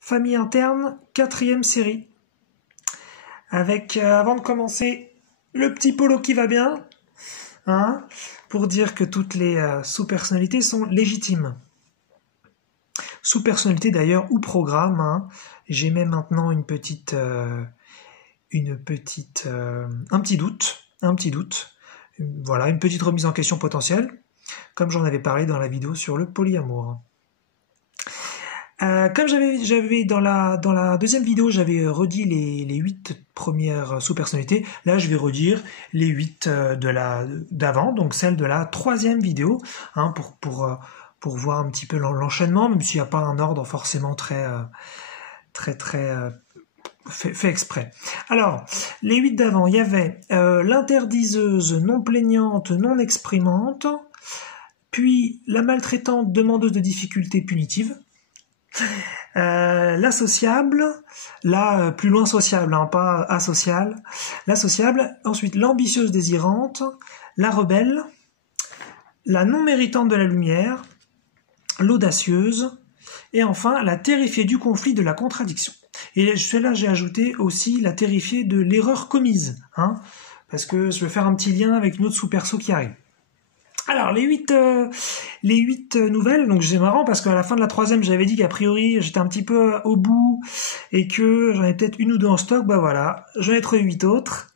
famille interne, 4e série. Avec, avant de commencer, le petit polo qui va bien, hein, pour dire que toutes les sous-personnalités sont légitimes. Sous-personnalité d'ailleurs ou programme, hein. J'émets maintenant un petit doute, voilà, une petite remise en question potentielle, comme j'en avais parlé dans la vidéo sur le polyamour. Comme j'avais dans la deuxième vidéo, j'avais redit les 8 premières sous-personnalités. Là, je vais redire les 8 d'avant, donc celle de la 3e vidéo, hein, pour voir un petit peu l'enchaînement, même s'il n'y a pas un ordre forcément très fait exprès. Alors, les 8 d'avant, il y avait l'interdiseuse non plaignante, non exprimante, puis la maltraitante demandeuse de difficultés punitives, la sociable, la plus loin sociable, hein, pas asociale, la sociable, ensuite l'ambitieuse désirante, la rebelle, la non méritante de la lumière, l'audacieuse, et enfin la terrifiée du conflit, de la contradiction. Et celle-là, j'ai ajouté aussi la terrifiée de l'erreur commise, hein, parce que je vais faire un petit lien avec une autre sous-perso qui arrive. Alors, les 8 nouvelles, donc c'est marrant parce qu'à la fin de la 3e, j'avais dit qu'a priori, j'étais un petit peu au bout et que j'en ai peut-être une ou deux en stock, bah voilà, j'en ai trouvé 8 autres.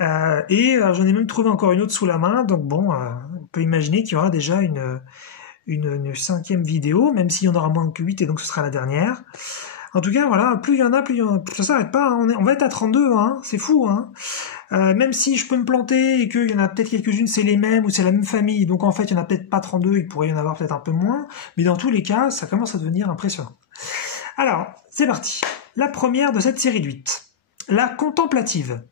Et j'en ai même trouvé encore une autre sous la main, donc bon, on peut imaginer qu'il y aura déjà une 5e vidéo, même s'il y en aura moins que 8 et donc ce sera la dernière. En tout cas, voilà, plus il y en a, ça s'arrête pas, hein. On va être à 32, hein, c'est fou, hein. Même si je peux me planter et qu'il y en a peut-être quelques-unes, c'est les mêmes ou c'est la même famille, donc en fait, il y en a peut-être pas 32, il pourrait y en avoir peut-être un peu moins, mais dans tous les cas, ça commence à devenir impressionnant. Alors, c'est parti. La première de cette série de 8. La contemplative.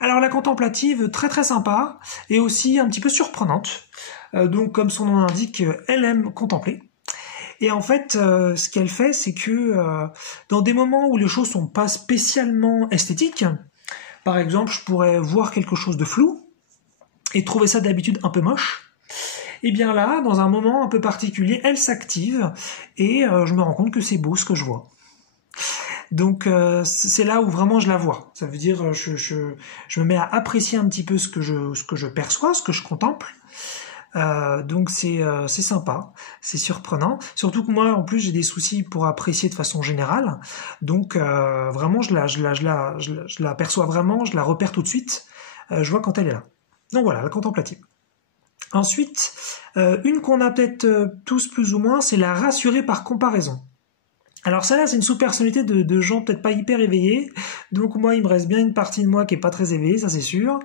Alors, la contemplative, très très sympa, et aussi un petit peu surprenante. Donc, comme son nom l'indique, elle aime contempler. Et en fait, ce qu'elle fait, c'est que dans des moments où les choses sont pas spécialement esthétiques, par exemple, je pourrais voir quelque chose de flou et trouver ça d'habitude un peu moche, et bien là, dans un moment un peu particulier, elle s'active et je me rends compte que c'est beau ce que je vois. Donc c'est là où vraiment je la vois. Ça veut dire je me mets à apprécier un petit peu ce que je perçois, ce que je contemple. Donc c'est sympa, c'est surprenant. Surtout que moi, en plus, j'ai des soucis pour apprécier de façon générale. Donc vraiment, je la perçois vraiment, je la repère tout de suite. Je vois quand elle est là. Donc voilà, la contemplative. Ensuite, une qu'on a peut-être tous plus ou moins, c'est la rassurée par comparaison. Alors celle-là, c'est une sous-personnalité de gens peut-être pas hyper éveillés. Donc moi, il me reste bien une partie de moi qui est pas très éveillée, ça c'est sûr.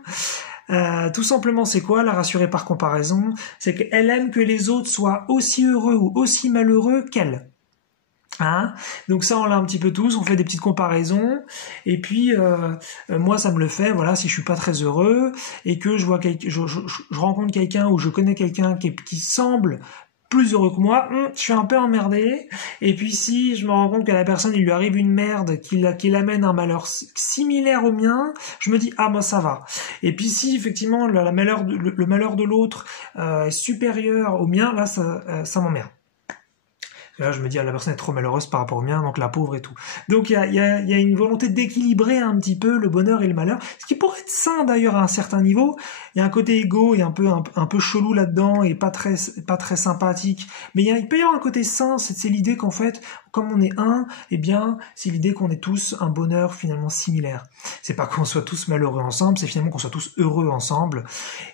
Tout simplement, c'est quoi la rassurer par comparaison? C'est qu'elle aime que les autres soient aussi heureux ou aussi malheureux qu'elle. Hein? Donc ça, on l'a un petit peu tous, on fait des petites comparaisons, et puis moi, ça me le fait, voilà, si je suis pas très heureux, et que je vois je rencontre quelqu'un ou je connais quelqu'un qui semble plus heureux que moi, je suis un peu emmerdé. Et puis si je me rends compte que la personne, il lui arrive une merde qui l'amène un malheur similaire au mien, je me dis ah moi ça va. Et puis si effectivement le malheur de l'autre est supérieur au mien, là ça m'emmerde. Là, je me dis, la personne est trop malheureuse par rapport au mien, donc la pauvre et tout. Donc, il y a une volonté d'équilibrer un petit peu le bonheur et le malheur, ce qui pourrait être sain d'ailleurs à un certain niveau. Il y a un côté égo et un peu chelou là-dedans et pas très sympathique. Mais il peut y avoir un côté sain, c'est l'idée qu'en fait, comme on est un, eh bien, c'est l'idée qu'on est tous un bonheur finalement similaire. C'est pas qu'on soit tous malheureux ensemble, c'est finalement qu'on soit tous heureux ensemble.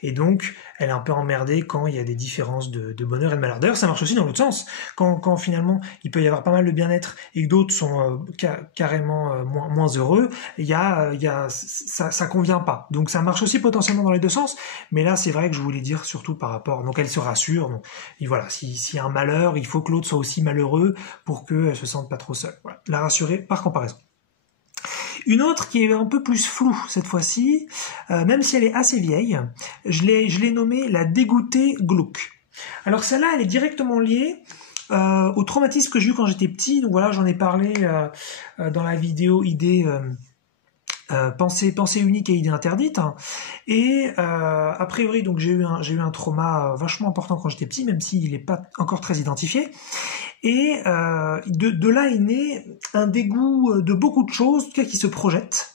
Et donc, elle est un peu emmerdée quand il y a des différences de bonheur et de malheur. D'ailleurs, ça marche aussi dans l'autre sens. Quand finalement, il peut y avoir pas mal de bien-être et que d'autres sont carrément moins heureux, ça convient pas. Donc, ça marche aussi potentiellement dans les deux sens. Mais là, c'est vrai que je voulais dire surtout par rapport... Donc, elle se rassure. Donc, et voilà, s'il y a un malheur, il faut que l'autre soit aussi malheureux pour qu'elle se sente pas trop seule. Voilà. La rassurer par comparaison. Une autre qui est un peu plus floue cette fois-ci, même si elle est assez vieille, je l'ai nommée la dégoûtée glauque. Alors celle-là, elle est directement liée au traumatisme que j'ai eu quand j'étais petit. Donc voilà, j'en ai parlé dans la vidéo idée pensée unique et idée interdite. Et a priori, donc j'ai eu un trauma vachement important quand j'étais petit, même s'il n'est pas encore très identifié. Et de là est né un dégoût de beaucoup de choses, en tout cas qui se projettent,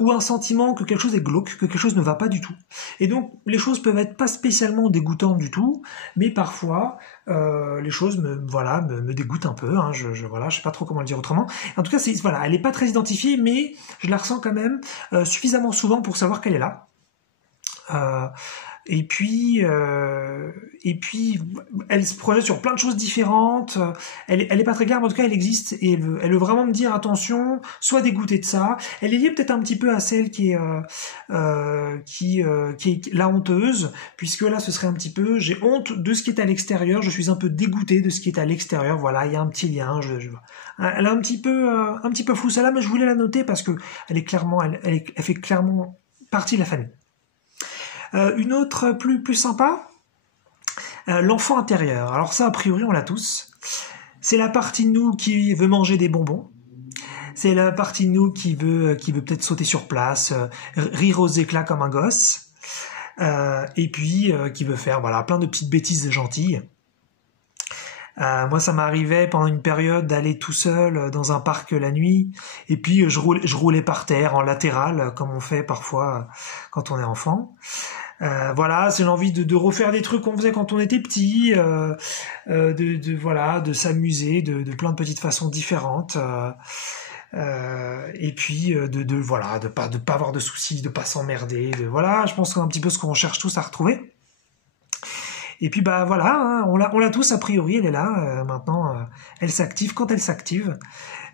ou un sentiment que quelque chose est glauque, que quelque chose ne va pas du tout. Et donc les choses peuvent être pas spécialement dégoûtantes du tout, mais parfois les choses me dégoûtent un peu. Hein, je sais pas trop comment le dire autrement. En tout cas, elle est pas très identifiée, mais je la ressens quand même suffisamment souvent pour savoir qu'elle est là. Et puis, elle se projette sur plein de choses différentes. Elle est pas très claire, mais en tout cas, elle existe et elle veut vraiment me dire attention, sois dégoûté de ça. Elle est liée peut-être un petit peu à celle qui est la honteuse, puisque là, ce serait un petit peu, j'ai honte de ce qui est à l'extérieur, je suis un peu dégoûté de ce qui est à l'extérieur. Voilà, il y a un petit lien. Elle est un petit peu floue celle-là, mais je voulais la noter parce que elle est clairement, elle fait clairement partie de la famille. Une autre plus sympa, l'enfant intérieur. Alors ça, a priori, on l'a tous. C'est la partie de nous qui veut manger des bonbons. C'est la partie de nous qui veut peut-être sauter sur place, rire aux éclats comme un gosse. Et puis qui veut faire plein de petites bêtises gentilles. Moi, ça m'arrivait pendant une période d'aller tout seul dans un parc la nuit, et puis je roulais par terre en latéral, comme on fait parfois quand on est enfant. C'est l'envie de refaire des trucs qu'on faisait quand on était petit, de s'amuser de plein de petites façons différentes. Et puis de pas avoir de soucis, de pas s'emmerder. Je pense que c'est un petit peu ce qu'on cherche tous à retrouver. Et puis on l'a tous a priori, elle est là maintenant, elle s'active quand elle s'active.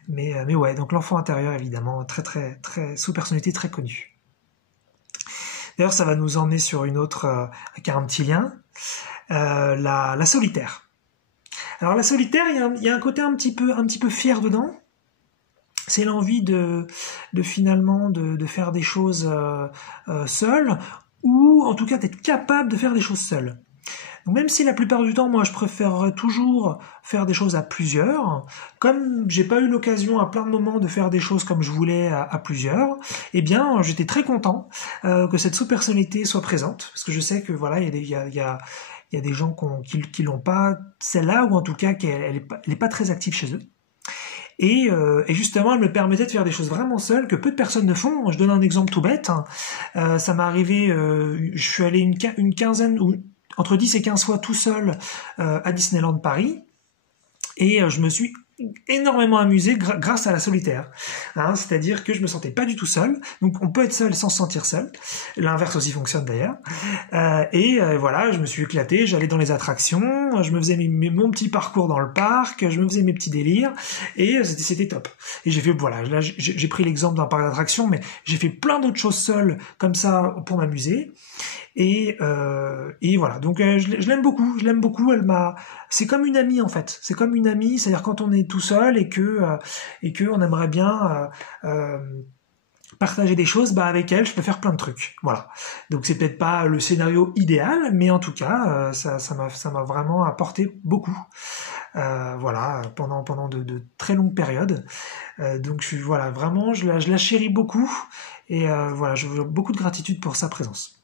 Mais ouais, donc l'enfant intérieur évidemment très très très sous-personnalité très connue. D'ailleurs, ça va nous emmener sur une autre qui a un petit lien, la solitaire. Alors la solitaire, il y a un côté un petit peu fier dedans. C'est l'envie de finalement de faire des choses seul, ou en tout cas d'être capable de faire des choses seul. Donc même si la plupart du temps, moi, je préférerais toujours faire des choses à plusieurs, comme j'ai pas eu l'occasion à plein de moments de faire des choses comme je voulais à plusieurs, eh bien, j'étais très content que cette sous-personnalité soit présente, parce que je sais que il y a des gens qui l'ont pas celle-là, ou en tout cas qu'elle est pas très active chez eux. Et justement, elle me permettait de faire des choses vraiment seules que peu de personnes ne font. Je donne un exemple tout bête. Ça m'est arrivé, je suis allé une quinzaine ou entre 10 et 15 fois tout seul à Disneyland Paris, et je me suis énormément amusé grâce à la solitaire. C'est-à-dire que je me sentais pas du tout seul. Donc on peut être seul sans se sentir seul. L'inverse aussi fonctionne d'ailleurs. Je me suis éclaté. J'allais dans les attractions, je me faisais mon petit parcours dans le parc, je me faisais mes petits délires, et c'était top. Et j'ai fait là j'ai pris l'exemple d'un parc d'attractions, mais j'ai fait plein d'autres choses seul comme ça pour m'amuser. Et voilà, donc je l'aime beaucoup, c'est comme une amie en fait, c'est-à-dire quand on est tout seul et que on aimerait bien partager des choses, avec elle je peux faire plein de trucs, voilà. Donc c'est peut-être pas le scénario idéal, mais en tout cas ça m'a vraiment apporté beaucoup, pendant de très longues périodes. Donc vraiment je la chéris beaucoup, et j'ai beaucoup de gratitude pour sa présence.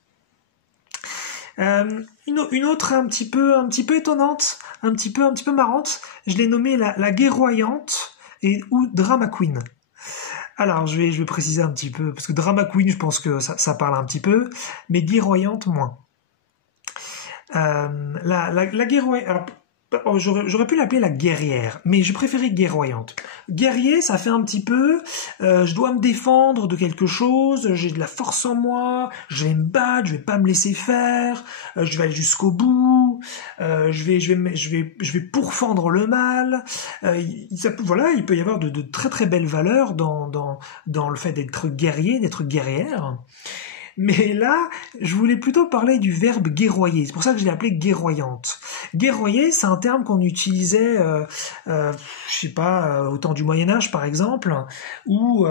Une autre un petit peu étonnante, un petit peu marrante, je l'ai nommée la guerroyante ou drama queen. Alors je vais préciser un petit peu, parce que drama queen, je pense que ça parle un petit peu, mais guerroyante moins. La guerroyante, alors j'aurais pu l'appeler la guerrière, mais je préférais guerroyante. Guerrier, ça fait un petit peu, je dois me défendre de quelque chose, j'ai de la force en moi, je vais me battre, je vais pas me laisser faire, je vais aller jusqu'au bout, je vais pourfendre le mal. Il peut y avoir de très très belles valeurs dans le fait d'être guerrier, d'être guerrière. Mais là, je voulais plutôt parler du verbe guerroyer. C'est pour ça que je l'ai appelé guerroyante. Guerroyer, c'est un terme qu'on utilisait, au temps du Moyen-Âge, par exemple, où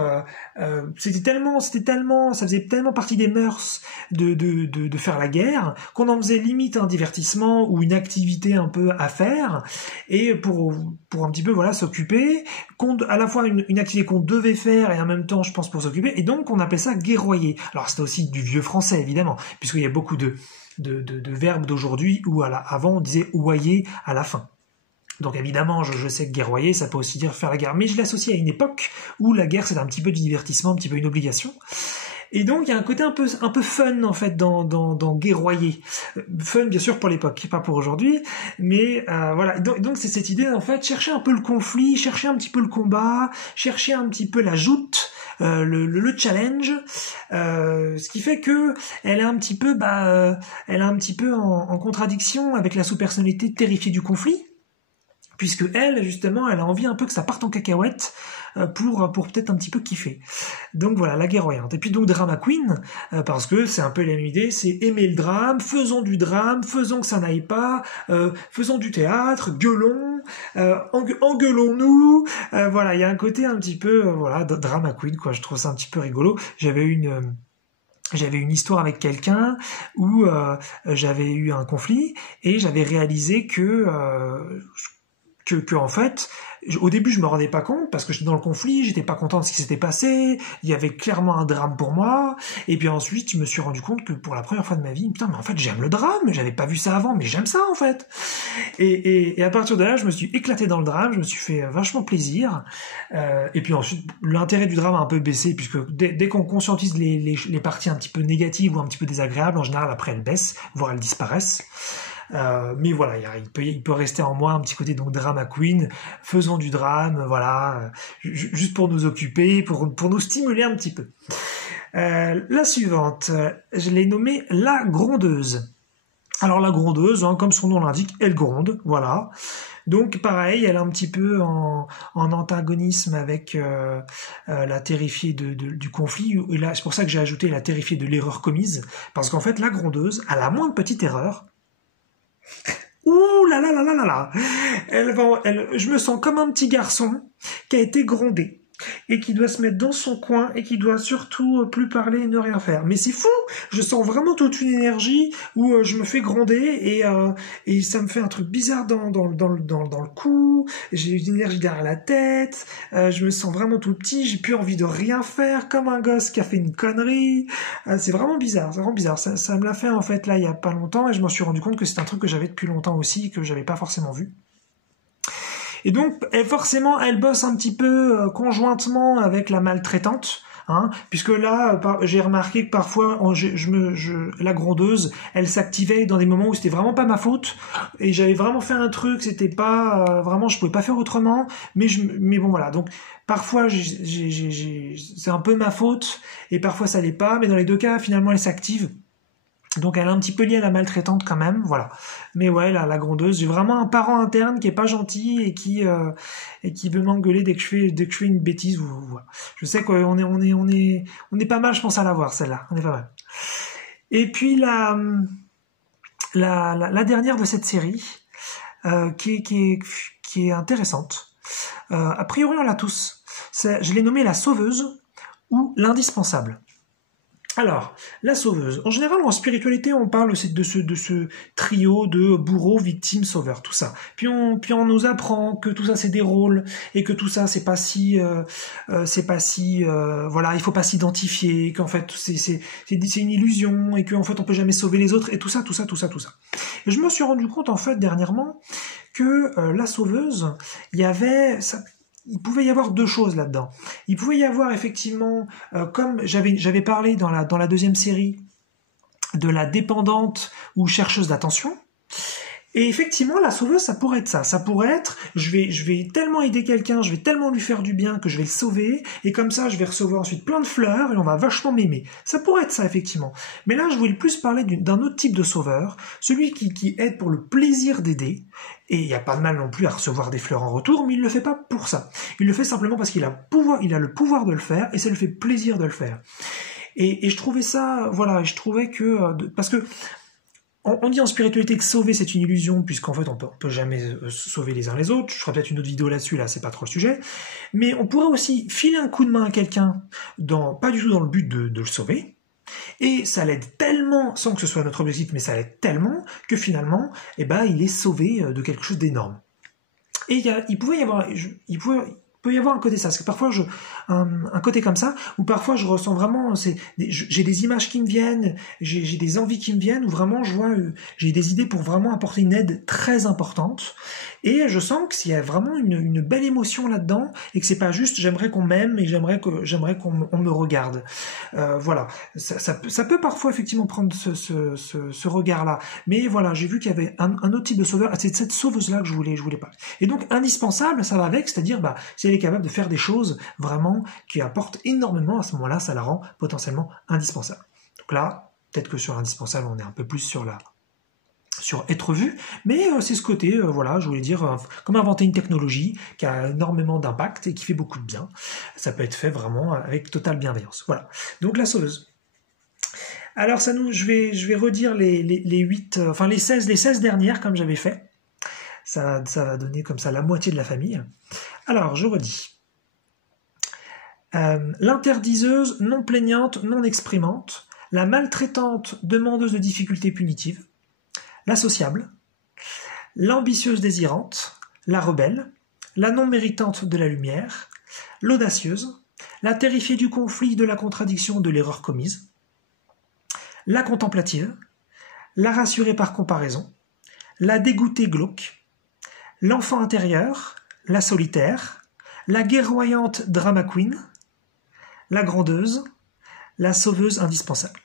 c'était tellement, ça faisait tellement partie des mœurs de faire la guerre, qu'on en faisait limite un divertissement ou une activité un peu à faire, et pour un petit peu, s'occuper, à la fois une activité qu'on devait faire et en même temps, je pense, pour s'occuper, et donc on appelait ça guerroyer. Alors c'était aussi du vieux français, évidemment, puisqu'il y a beaucoup de verbes d'aujourd'hui où avant on disait ouailler à la fin. Donc évidemment, je sais que guerroyer, ça peut aussi dire faire la guerre, mais je l'associe à une époque où la guerre, c'est un petit peu du divertissement, un petit peu une obligation. Et donc il y a un côté un peu fun en fait dans guerroyer. Fun bien sûr pour l'époque, pas pour aujourd'hui, mais voilà. Donc c'est cette idée en fait, chercher un peu le conflit, chercher un petit peu le combat, chercher un petit peu la joute, le challenge, ce qui fait que elle est un petit peu en contradiction avec la sous-personnalité terrifiée du conflit. Puisque elle, justement, elle a envie un peu que ça parte en cacahuète pour peut-être un petit peu kiffer. Donc voilà, la guerroyante. Et puis donc Drama Queen, parce que c'est un peu la même idée, c'est aimer le drame, faisons du drame, faisons que ça n'aille pas, faisons du théâtre, gueulons, engueulons-nous. Voilà, il y a un côté un petit peu, voilà, Drama Queen, quoi. Je trouve ça un petit peu rigolo. J'avais une histoire avec quelqu'un où j'avais eu un conflit et j'avais réalisé que en fait, au début je me rendais pas compte parce que j'étais dans le conflit, j'étais pas content de ce qui s'était passé, il y avait clairement un drame pour moi, et puis ensuite je me suis rendu compte que pour la première fois de ma vie, putain mais en fait j'aime le drame, j'avais pas vu ça avant, mais j'aime ça en fait. Et à partir de là, je me suis éclaté dans le drame, je me suis fait vachement plaisir, et puis ensuite l'intérêt du drame a un peu baissé puisque dès qu'on conscientise les parties un petit peu négatives ou un petit peu désagréables, en général après elles baissent, voire elles disparaissent. Mais voilà, il peut rester en moi un petit côté donc drama queen, faisons du drame, voilà, juste pour nous occuper, pour nous stimuler un petit peu. La suivante, je l'ai nommée la grondeuse. Alors la grondeuse, hein, comme son nom l'indique, elle gronde, voilà. Donc pareil, elle est un petit peu en antagonisme avec la terrifiée du conflit. Et là, c'est pour ça que j'ai ajouté la terrifiée de l'erreur commise, parce qu'en fait la grondeuse, à la moindre petite erreur, ouh là là là là là là, je me sens comme un petit garçon qui a été grondé et qui doit se mettre dans son coin et qui doit surtout plus parler et ne rien faire. Mais c'est fou, je sens vraiment toute une énergie où je me fais gronder et ça me fait un truc bizarre dans le cou, j'ai une énergie derrière la tête, je me sens vraiment tout petit, j'ai plus envie de rien faire, comme un gosse qui a fait une connerie. C'est vraiment bizarre, c'est vraiment bizarre. Ça me l'a fait en fait là il y a pas longtemps et je m'en suis rendu compte que c'est un truc que j'avais depuis longtemps aussi, que j'avais pas forcément vu. Et donc, forcément, elle bosse un petit peu conjointement avec la maltraitante, hein, puisque là, j'ai remarqué que parfois, la grondeuse, elle s'activait dans des moments où c'était vraiment pas ma faute, et j'avais vraiment fait un truc, c'était pas vraiment, je pouvais pas faire autrement, mais bon voilà. Donc, parfois, c'est un peu ma faute, et parfois ça l'est pas, mais dans les deux cas, finalement, elle s'active. Donc elle est un petit peu liée à la maltraitante quand même, voilà. Mais ouais, la grondeuse, j'ai vraiment un parent interne qui est pas gentil et qui veut m'engueuler dès que je fais une bêtise. Voilà. Je sais qu'on est pas mal, je pense à l'avoir celle-là. On est pas mal. Et puis la dernière de cette série, qui est intéressante. A priori on l'a tous. Je l'ai nommée la sauveuse ou l'indispensable. Alors, la sauveuse. En général, en spiritualité, on parle de ce trio de bourreau, victime, sauveur, tout ça. Puis on nous apprend que tout ça c'est des rôles et que tout ça c'est pas si, voilà, il faut pas s'identifier, qu'en fait c'est une illusion et qu'en fait on peut jamais sauver les autres et tout ça. Et je me suis rendu compte en fait dernièrement que la sauveuse, il pouvait y avoir deux choses là-dedans. Il pouvait y avoir effectivement, comme j'avais parlé dans la deuxième série, de la dépendante ou chercheuse d'attention. Et effectivement, la sauveuse, ça pourrait être ça. Ça pourrait être, je vais tellement aider quelqu'un, je vais tellement lui faire du bien que je vais le sauver, et comme ça, je vais recevoir ensuite plein de fleurs, et on va vachement m'aimer. Ça pourrait être ça, effectivement. Mais là, je voulais plus parler d'un autre type de sauveur, celui qui aide pour le plaisir d'aider, et il n'y a pas de mal non plus à recevoir des fleurs en retour, mais il ne le fait pas pour ça. Il le fait simplement parce qu'il a le pouvoir de le faire, et ça lui fait plaisir de le faire. Et je trouvais ça, voilà, je trouvais que, parce que, on dit en spiritualité que sauver c'est une illusion, puisqu'en fait on peut jamais sauver les uns les autres. Je ferai peut-être une autre vidéo là-dessus, là c'est pas trop le sujet. Mais on pourrait aussi filer un coup de main à quelqu'un, pas du tout dans le but de le sauver, et ça l'aide tellement, sans que ce soit notre objectif, mais ça l'aide tellement que finalement, il est sauvé de quelque chose d'énorme. Et il peut y avoir un côté ça, parce que parfois un côté comme ça, où parfois je ressens vraiment, j'ai des images qui me viennent, j'ai des envies qui me viennent, où vraiment je vois, j'ai des idées pour vraiment apporter une aide très importante, et je sens qu'il y a vraiment une belle émotion là-dedans, et que c'est pas juste j'aimerais qu'on m'aime et j'aimerais qu'on me regarde. Voilà, ça peut parfois effectivement prendre ce regard-là, mais voilà, j'ai vu qu'il y avait un autre type de sauveur, c'est cette sauveuse-là que je voulais parler. Et donc indispensable, ça va avec, c'est-à-dire si elle est capable de faire des choses vraiment qui apportent énormément, à ce moment-là, ça la rend potentiellement indispensable. Donc là, peut-être que sur indispensable, on est un peu plus sur être vu, mais c'est ce côté, voilà, je voulais dire, comme inventer une technologie qui a énormément d'impact et qui fait beaucoup de bien. Ça peut être fait vraiment avec totale bienveillance. Voilà. Donc la sauveuse. Alors je vais redire les 16 dernières comme j'avais fait. Ça va donner comme ça la moitié de la famille. Alors, je redis. L'interdiseuse, non plaignante, non exprimante, la maltraitante, demandeuse de difficultés punitives, la sociable, l'ambitieuse désirante, la rebelle, la non méritante de la lumière, l'audacieuse, la terrifiée du conflit, de la contradiction, de l'erreur commise, la contemplative, la rassurée par comparaison, la dégoûtée glauque, l'enfant intérieur, la solitaire, la guerroyante drama queen, la grondeuse, la sauveuse indispensable.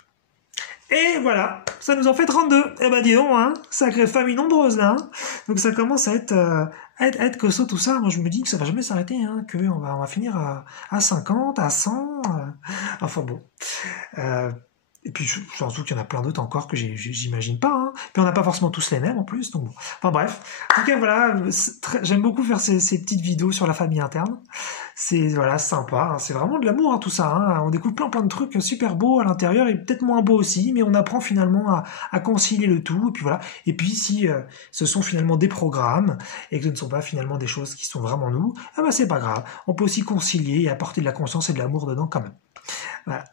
Et voilà, ça nous en fait 32. Eh ben dis donc, hein, sacrée famille nombreuse là. Hein. Donc ça commence à être costaud tout ça. Moi je me dis que ça va jamais s'arrêter, hein, qu'on va finir à 50, à 100. Enfin bon. Et puis surtout qu'il y en a plein d'autres encore que j'imagine pas. Hein. Puis on n'a pas forcément tous les mêmes en plus. Donc bon. Enfin bref. En tout cas voilà, j'aime beaucoup faire ces petites vidéos sur la famille interne. C'est voilà sympa. Hein. C'est vraiment de l'amour hein, tout ça. Hein. On découvre plein de trucs super beaux à l'intérieur et peut-être moins beaux aussi, mais on apprend finalement à concilier le tout. Et puis voilà. Et puis si ce sont finalement des programmes et que ce ne sont pas finalement des choses qui sont vraiment nous, eh ben c'est pas grave. On peut aussi concilier et apporter de la conscience et de l'amour dedans quand même. Voilà.